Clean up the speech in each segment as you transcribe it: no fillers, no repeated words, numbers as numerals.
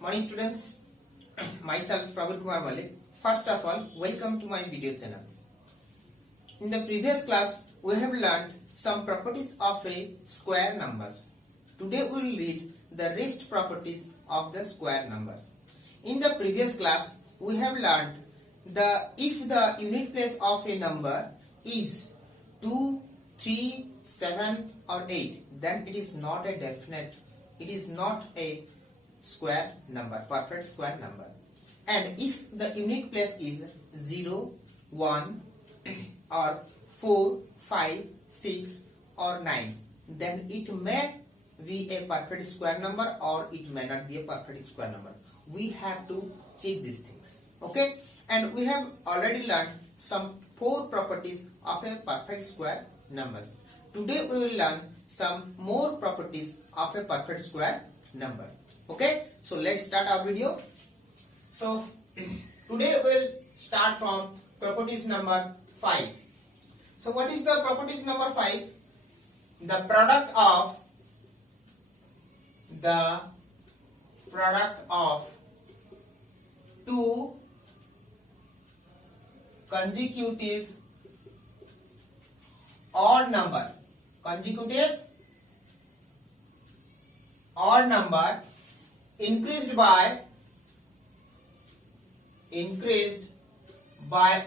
Morning students, myself Prabir Kumar Malik. First of all, welcome to my video channel. In the previous class, we have learned some properties of a square numbers. Today we will read the rest properties of the square numbers. In the previous class, we have learned if the unit place of a number is 2, 3, 7 or 8, then it is not a definite, it is not a square number, perfect square number. And if the unit place is 0, 1 or 4, 5, 6 or 9, then it may be a perfect square number or it may not be a perfect square number. We have to check these things. Okay, and we have already learned some 4 properties of a perfect square numbers. Today we will learn some more properties of a perfect square number. Okay, so let's start our video. So today we will start from properties number 5. So what is the properties number 5? The product of two consecutive odd number increased by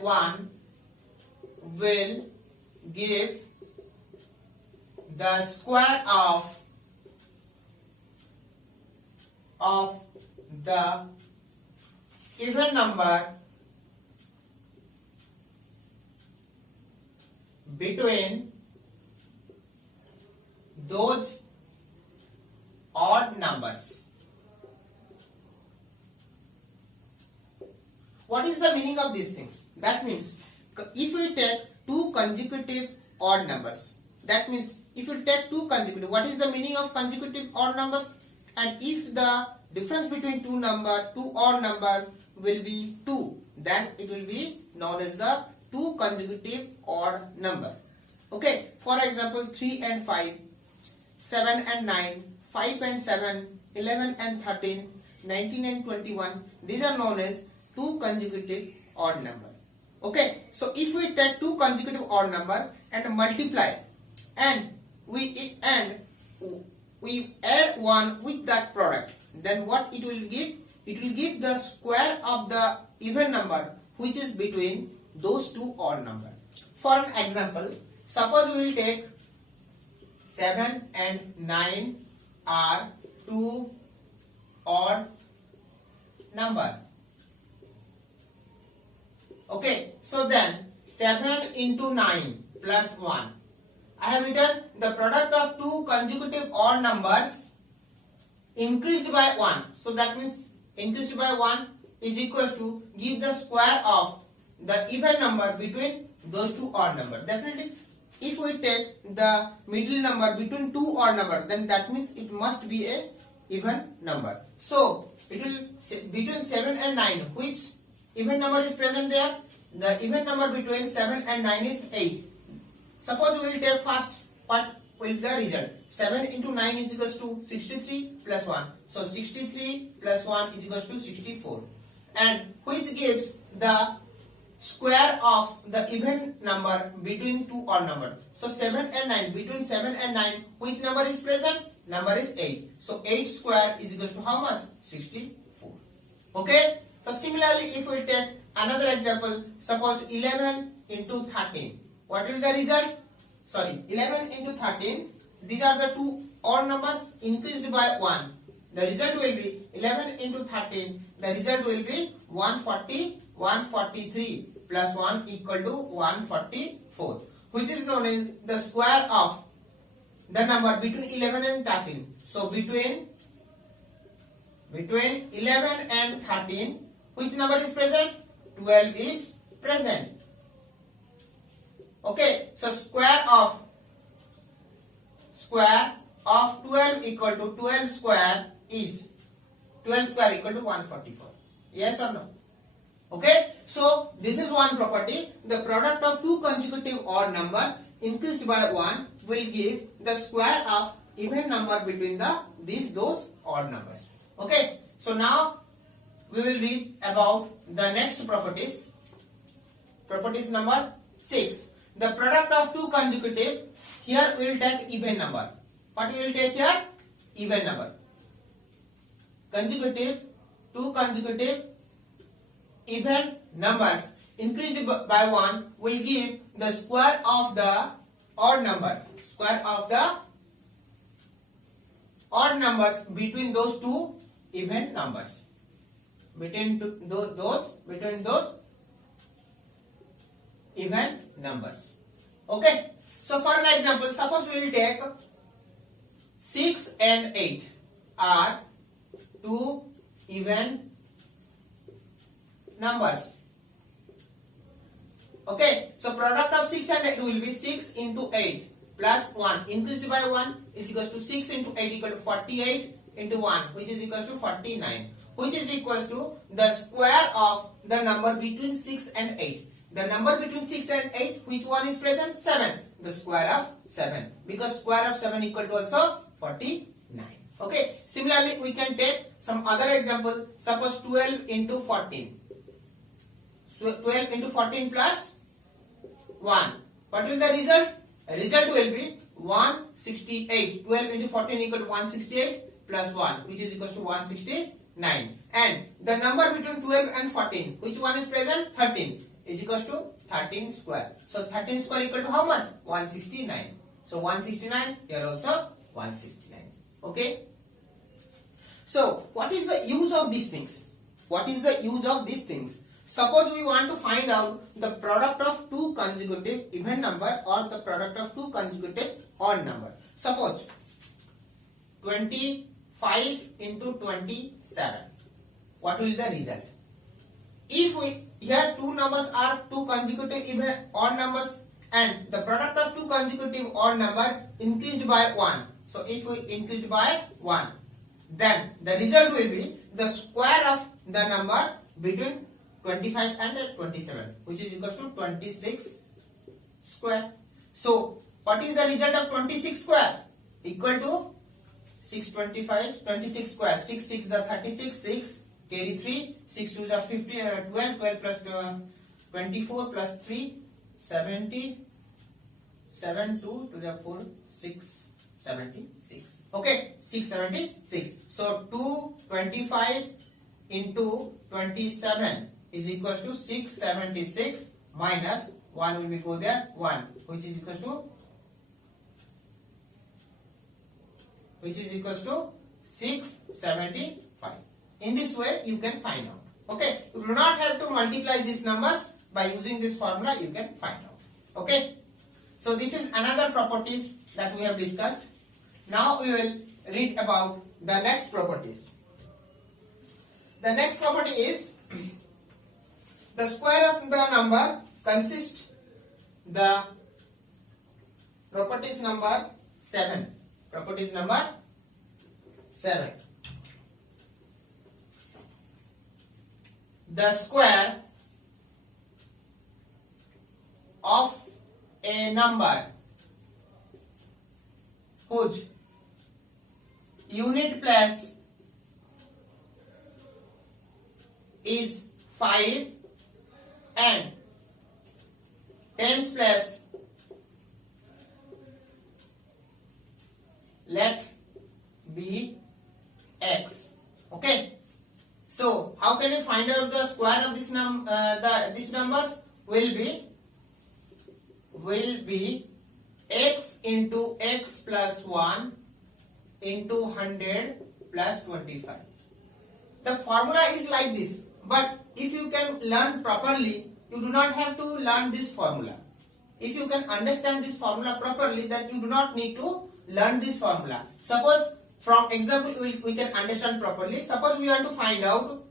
1 will give the square of the even number between those odd numbers. What is the meaning of these things? That means if we take two consecutive odd numbers, that means if you take two consecutive, what is the meaning of consecutive odd numbers? And if the difference between two odd number will be 2, then it will be known as the two consecutive odd number. Okay, for example, 3 and 5, 7 and 9, 5 and 7, 11 and 13, 19 and 21, these are known as two consecutive odd number. Okay, so if we take two consecutive odd number and multiply and we add 1 with that product, then what it will give? It will give the square of the even number which is between those two odd number. For an example, suppose we will take 7 and 9 are two odd number. Okay, so then 7 into 9 plus 1. I have written the product of two consecutive odd numbers increased by 1. So that means increased by 1 is equals to give the square of the even number between those two odd numbers. Definitely, if we take the middle number between two odd numbers, then that means it must be a even number. So it will between 7 and 9, which even number is present there? The even number between 7 and 9 is 8. Suppose we will take first, what will be the result? 7 into 9 is equals to 63 plus 1. So 63 plus 1 is equals to 64. And which gives the square of the even number between two odd numbers. So 7 and 9, between 7 and 9, which number is present? Number is 8. So 8 square is equals to how much? 64. Okay. So similarly, if we take another example, suppose 11 into 13. What will be the result? 11 into 13. These are the two odd numbers increased by 1. The result will be 11 into 13. The result will be 143 plus 1 equal to 144, which is known as the square of the number between 11 and 13. So between 11 and 13, which number is present? 12 is present. Okay, so square of 12 equal to 12 square is 12 square equal to 144. Yes or no? Okay, so this is one property. The product of two consecutive odd numbers increased by 1 will give the square of even number between those odd numbers. Okay, So now we will read about the next properties. Properties number 6. The product of two consecutive. Here we will take even number. What we will take here? Even number. Consecutive, two consecutive even numbers increased by 1 will give the square of the odd number. Square of the odd numbers between those two even numbers. Between those even numbers. Okay. So for an example, suppose we will take 6 and 8 are two even numbers. Okay. So product of 6 and 8 will be 6 into 8 plus 1 increased by 1 is equals to 6 into 8 equal to 48 into 1 which is equals to 49, which is equals to the square of the number between 6 and 8. The number between 6 and 8, which one is present? 7. The square of 7. Because square of 7 equal to also 49. Okay. Similarly, we can take some other example. Suppose 12 into 14. So 12 into 14 plus 1. What is the result? Result will be 168. 12 into 14 equal to 168 plus 1, which is equals to 169. And the number between 12 and 14, which one is present? 13. Is equals to 13 square. So 13 square equal to how much? 169. So 169, here also 169. Okay. So what is the use of these things? What is the use of these things? Suppose we want to find out the product of two consecutive even number or the product of two consecutive odd number. Suppose 25 into 27. What will be the result? If we here two numbers are two consecutive even odd numbers and the product of two consecutive odd number increased by 1. So if we increase by 1, then the result will be the square of the number between 25 and 27, which is equal to 26 square. So what is the result of 26 square? Equal to 625, 26 square. 6 6 is 36, 6 carry 3, 6 2 is 15, 12, 12 plus 24 plus 3, 70, 7 2 to the 4, 676. Okay, 676. So 225 into 27 is equals to 676 minus 1 will be go there 1, which is equals to 675. In this way you can find out. Okay, you do not have to multiply these numbers. By using this formula you can find out. Okay, so this is another properties that we have discussed. Now we will read about the next properties. The next property is the square of the number consists the properties number 7. Properties number 7. The square of a number whose unit place is 5 and tens place let be x. Okay. So how can you find out the square of this these numbers? Will be x into x plus 1 into 100 plus 25. The formula is like this, but if you can learn properly, you do not have to learn this formula. If you can understand this formula properly, then you do not need to learn this formula. Suppose from example we can understand properly. Suppose we want to find out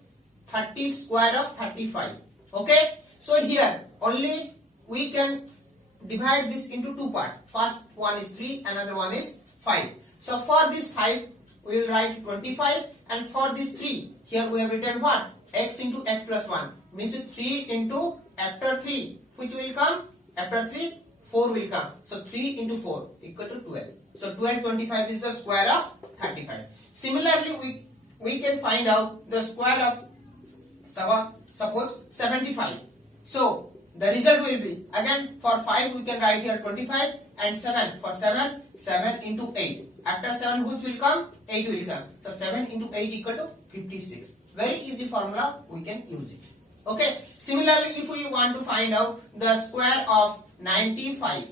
30 square of 35. Okay, so here only we can divide this into two parts. First one is 3, another one is 5. So for this 5 we will write 25, and for this 3 here we have written what? X into x plus 1 means 3 into after 3 which will come? After 3 4 will come. So 3 into 4 equal to 12. So 12 25 is the square of 35. Similarly we we can find out the square of suppose 75. So the result will be, again for 5 we can write here 25, and 7 for 7 into 8. After 7 which will come? 8 will come. So 7 into 8 equal to 56. Very easy formula, we can use it. Okay. Similarly, if we want to find out the square of 95,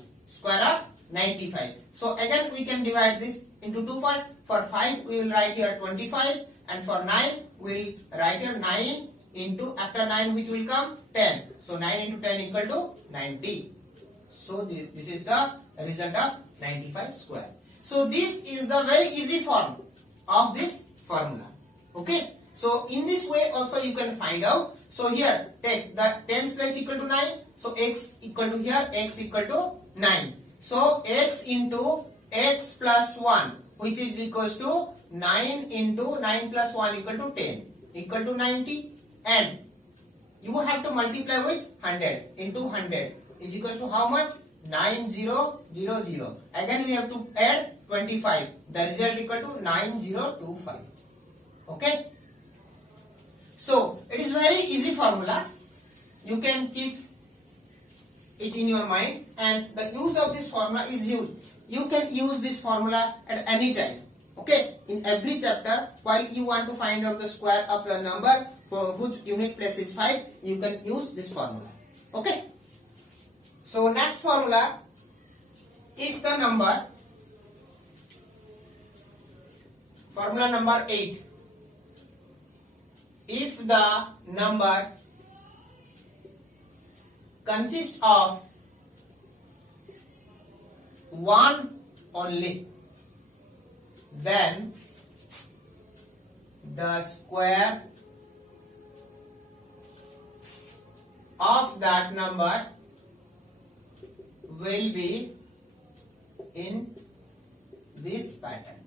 so again we can divide this into two parts. For 5 we will write here 25, and for 9 we will write here 9 into, after 9 which will come? 10. So 9 into 10 equal to 90. So this is the result of 95 square. So this is the very easy form of this formula. Okay. So in this way also you can find out. So here take the tens place equal to 9. So x equal to here, x equal to 9. So x into x plus 1, which is equals to 9 into 9 plus 1 equal to 10, equal to 90. And you have to multiply with 100 into 100 is equals to how much? 9000. Again we have to add 25. The result equal to 9025. Okay. So it is very easy formula. You can keep it in your mind, and the use of this formula is huge. You can use this formula at any time. Okay. In every chapter, while you want to find out the square of the number for whose unit place is 5, you can use this formula. Okay. So next formula, if the number, formula number 8, if the number consists of 1 only, then the square of that number will be in this pattern.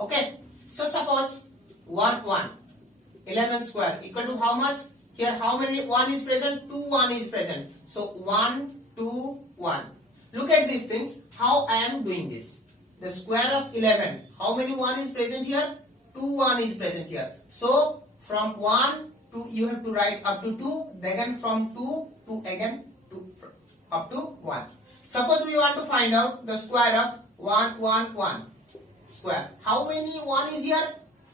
Okay. So suppose 1 1 11 square equal to how much? Here how many 1 is present? 2 1 is present. So 1 2 1. Look at these things, how I am doing this. The square of 11, how many 1 is present here? 2 1 is present here. So from 1 to, you have to write up to 2, then from 2 to again to up to 1. Suppose we want to find out the square of 1 1 1 square. How many 1 is here?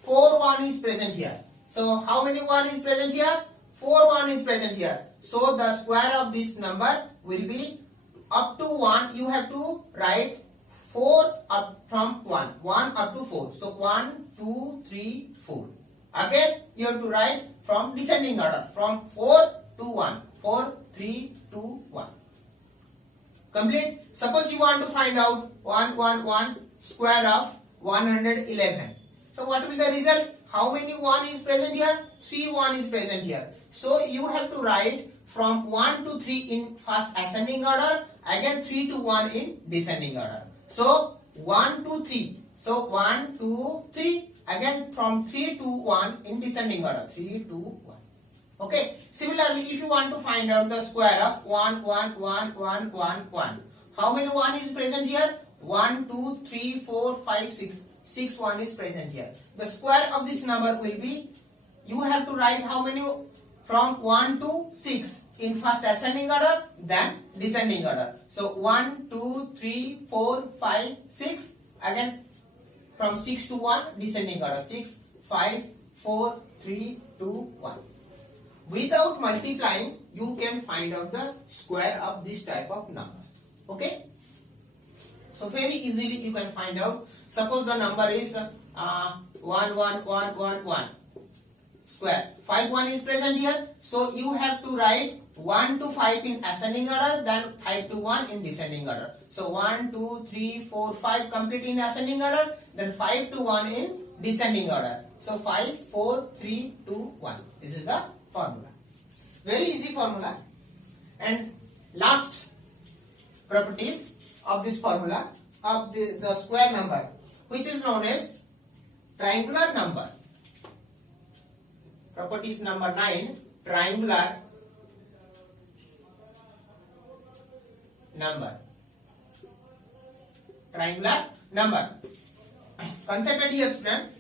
4 1 is present here. So how many 1 is present here? 4 1 is present here. So the square of this number will be up to 1. You have to write 4 up from 1. 1 up to 4. So 1 2 3 4. Again you have to write from descending order, from 4 to 1. 4 3 2 1. Complete. Suppose you want to find out 1 1 1 square of 111. So what will be the result? How many 1 is present here? 3 1 is present here. So you have to write from 1 to 3 in first ascending order, again 3 to 1 in descending order. So 1 to 3. So 1 2 3, again from 3 to 1 in descending order, 3 2 1. Okay. Similarly, if you want to find out the square of 1 1 1 1 1 1, how many 1 is present here? 1 2 3 4 5 6. 6 1 is present here. The square of this number will be, you have to write how many from 1 to 6 in first ascending order, then descending order. So 1 2 3 4 5 6, again from 6 to 1 descending order, 6 5 4 3 2 1. Without multiplying, you can find out the square of this type of number. Okay. So very easily you can find out. Suppose the number is 1 1 1 1 1 square. 5 1 is present here. So you have to write 1 to 5 in ascending order, then 5 to 1 in descending order. So 1 2 3 4 5 complete in ascending order, then 5 to 1 in descending order. So 5 4 3 2 1. This is the formula. Very easy formula. And last properties of this formula of the square number, which is known as triangular number. Properties number 9, triangular number. Triangular number. concentrate here, student.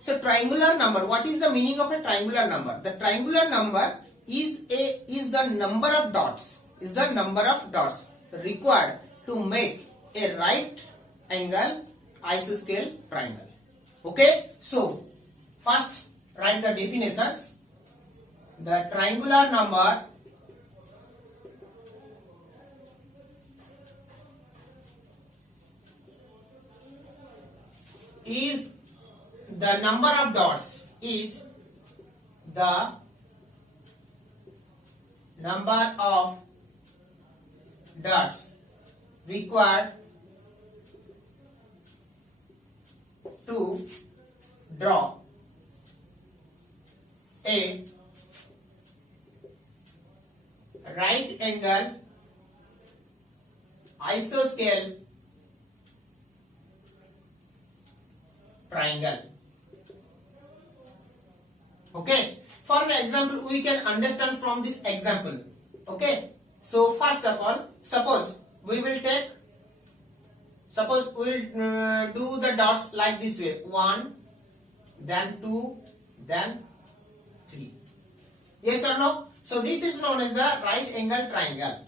So triangular number, what is the meaning of a triangular number? The triangular number is the number of dots, required to make a right angle isosceles triangle. Okay, so first write the definitions. The triangular number is the number of dots, is the number of dots required to draw a right angle isosceles triangle. Okay, for an example we can understand from this example. Okay, so first of all, suppose we will do the dots like this way: 1, then 2, then 3. Yes or no? So this is known as the right angle triangle.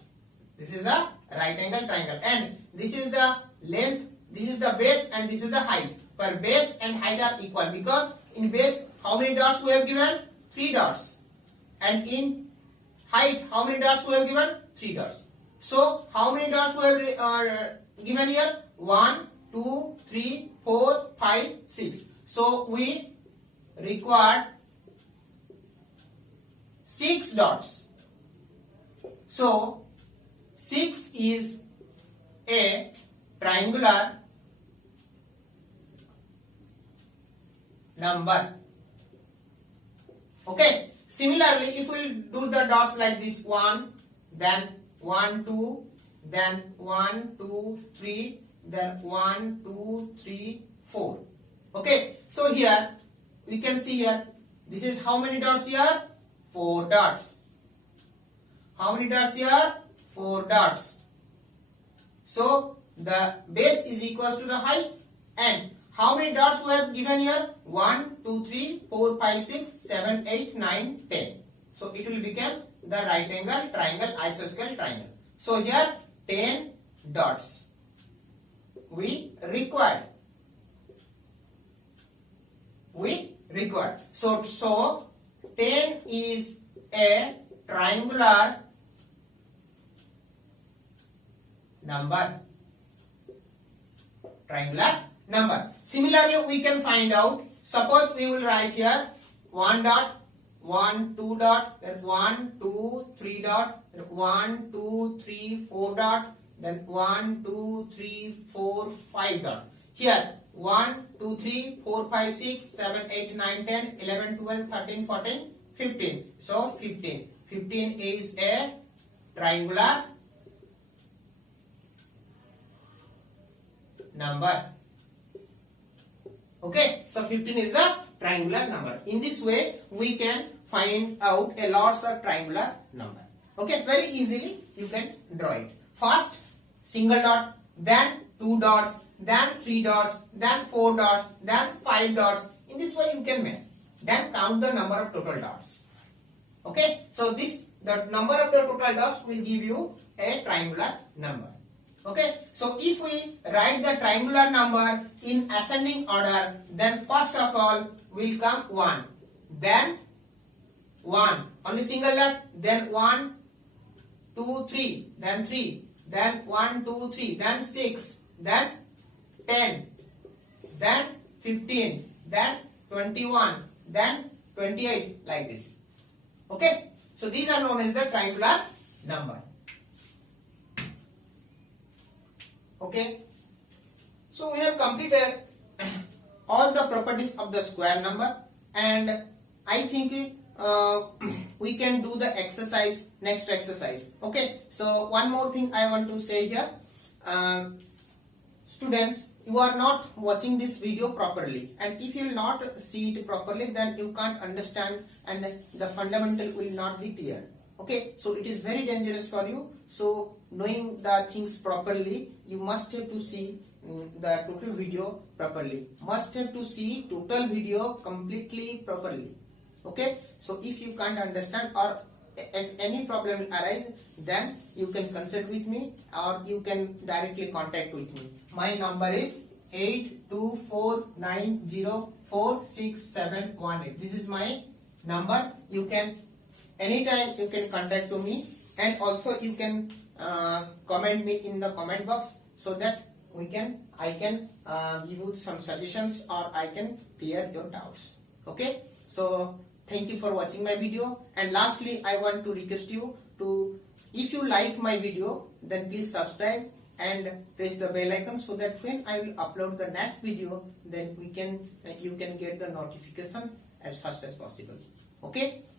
This is the right angle triangle, and this is the length, this is the base, and this is the height. Where base and height are equal, because in base how many dots we have given? 3 dots, and in height how many dots we have given? 3 dots. So how many dots we have given here? 1, 2, 3, 4, 5, 6. So we require 6 dots. So 6 is a triangular number. Okay, similarly if we do the dots like this: 1, then 1, 2, then 1, 2, 3, then 1, 2, 3, 4. Okay, so here we can see here, this is how many dots here? 4 dots. How many dots here? 4 dots. So the base is equal to the height, and how many dots we have given here? 1, 2, 3, 4, 5, 6, 7, 8, 9, 10. So it will become the right angle triangle isosceles triangle. So here 10 dots we required. So 10 is a triangular number. Similarly, we can find out. Suppose we will write here 1 dot, 1, 2 dot, then 1, 2, 3 dot, then 1, 2, 3, 4 dot, then 1, 2, 3, 4, 5 dot. Here 1, 2, 3, 4, 5, 6, 7, 8, 9, 10, 11, 12, 13, 14, 15. So 15. 15 is a triangular number. Okay, so 15 is the triangular number. In this way we can find out a lots of triangular number. Okay, very easily you can draw it. First single dot, then 2 dots, then 3 dots, then 4 dots, then 5 dots. In this way you can make. Then count the number of total dots. Okay, so the number of the total dots will give you a triangular number. Okay, so if we write the triangular number in ascending order, then first of all will come 1, then 1, only single dot, then 1, 2, 3, then 3, then 1, 2, 3, then 6, then 10, then 15, then 21, then 28, like this. Okay, so these are known as the triangular number. Okay, so we have completed all the properties of the square number, and I think we can do the exercise, next exercise. Okay, so one more thing I want to say here. Students, you are not watching this video properly, and if you will not see it properly, then you can't understand and the fundamental will not be clear. Okay, so it is very dangerous for you. So knowing the things properly, you must have to see the total video properly. Must have to see total video completely properly. Okay, so if you can't understand or if any problem arise, then you can consult with me or you can directly contact with me. My number is 8249046718. This is my number. You can anytime you can contact to me, and also you can comment me in the comment box so that I can give you some suggestions or I can clear your doubts. Okay, so thank you for watching my video, and lastly I want to request you to, if you like my video, then please subscribe and press the bell icon so that when I will upload the next video, then you can get the notification as fast as possible. Okay.